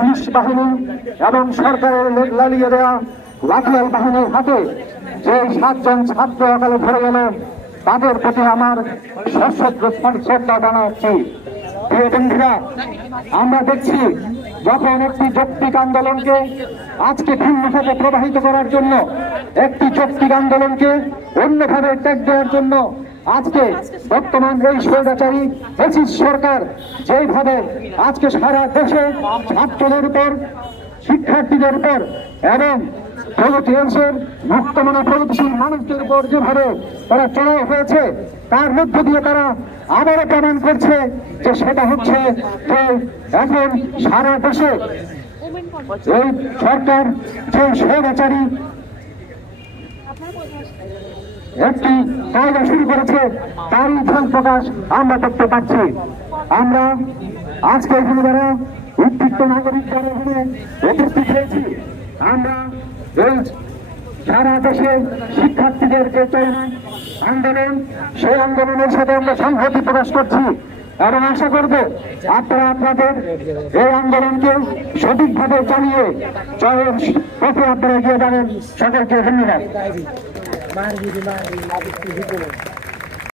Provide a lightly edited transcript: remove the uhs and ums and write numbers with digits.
Police বাহিনী এবং সরকারের লালিয়ে দেওয়া লাঠিয়াল বাহিনীর হাতে যে 7 জন ছাত্র অকালে ধরে গেল, তাদের প্রতি আমার সশ্রদ্ধ শ্রদ্ধা জানাচ্ছি। প্রিয় বন্ধুরা, আমরা দেখছি যখন একটি যৌক্তিক আন্দোলনকে আজকে ভিন্নভাবে প্রবাহিত করার জন্য, একটি যৌক্তিক আন্দোলনকে অন্যভাবে ত্যাগ দেওয়ার জন্য আজকে বর্তমান এই স্বৈরাচারী ফ্যাসিস্ট সরকার যেভাবে আজকে সারা দেশে ছাত্রদের উপর, শিক্ষার্থীদের উপর এবং প্রগতিশীল মুক্তমনা প্রগতিশীল মানুষদের উপর যেভাবে তারা চড়াও হয়েছে, তার মধ্য দিয়ে তারা আবারও প্রমাণ করছে যে সেটা হচ্ছে যে এখন সারা দেশে এই সরকার যে স্বৈরাচারী একটি কায়দা শুরু করেছে, তারই ধ্বংস প্রকাশ আমরা দেখতে পাচ্ছি। আমরা আজকে এখানে যারা উদ্দীপ্ত নাগরিক যারা এখানে উপস্থিত হয়েছি, আমরা এই সারা দেশে শিক্ষার্থীদের যে চলমান আন্দোলন, সেই আন্দোলনের সাথে আমরা সংহতি প্রকাশ করছি এবং আশা করব আপনারা আপনাদের এই আন্দোলনকে সঠিকভাবে চালিয়ে জয়ের পথে আপনারা এগিয়ে যাবেন। সকলকে ধন্যবাদ।